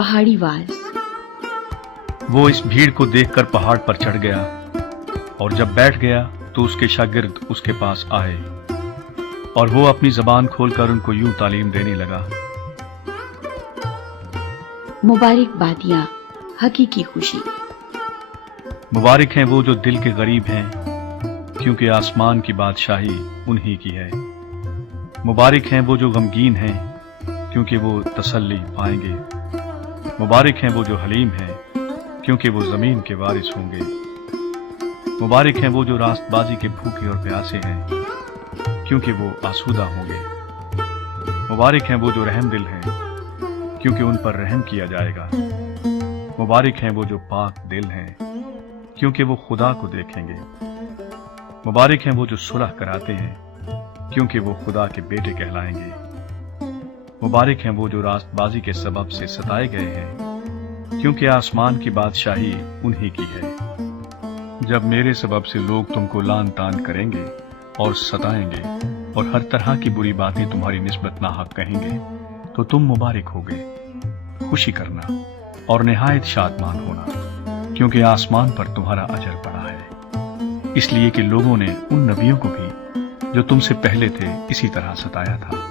पहाड़ी वास। वो इस भीड़ को देखकर पहाड़ पर चढ़ गया और जब बैठ गया तो उसके शागिर्द उसके पास आए और वो अपनी जबान खोलकर उनको यूं तालीम देने लगा। मुबारकबादियां, हकीकी खुशी। मुबारक हैं वो जो दिल के गरीब हैं, क्योंकि आसमान की बादशाही उन्हीं की है। मुबारक हैं वो जो गमगीन हैं, क्योंकि वो तसल्ली पाएंगे। मुबारक हैं वो जो हलीम हैं, क्योंकि वो जमीन के वारिस होंगे। मुबारक हैं वो जो रास्तबाजी के भूखे और प्यासे हैं, क्योंकि वो आसूदा होंगे। मुबारक हैं वो जो रहम दिल हैं, क्योंकि उन पर रहम किया जाएगा। मुबारक हैं वो जो पाक दिल हैं, क्योंकि वो खुदा को देखेंगे। मुबारक हैं वो जो सुलह कराते हैं, क्योंकि वो खुदा के बेटे कहलाएंगे। मुबारक हैं वो जो रास्तबाजी के सबब से सताए गए हैं, क्योंकि आसमान की बादशाही उन्हीं की है। जब मेरे सबब से लोग तुमको लान तान करेंगे और सताएंगे और हर तरह की बुरी बातें तुम्हारी निस्बत नाहक कहेंगे, तो तुम मुबारक होगे। खुशी करना और निहायत शादमान होना, क्योंकि आसमान पर तुम्हारा अजर पड़ा है, इसलिए कि लोगों ने उन नबियों को भी जो तुमसे पहले थे इसी तरह सताया था।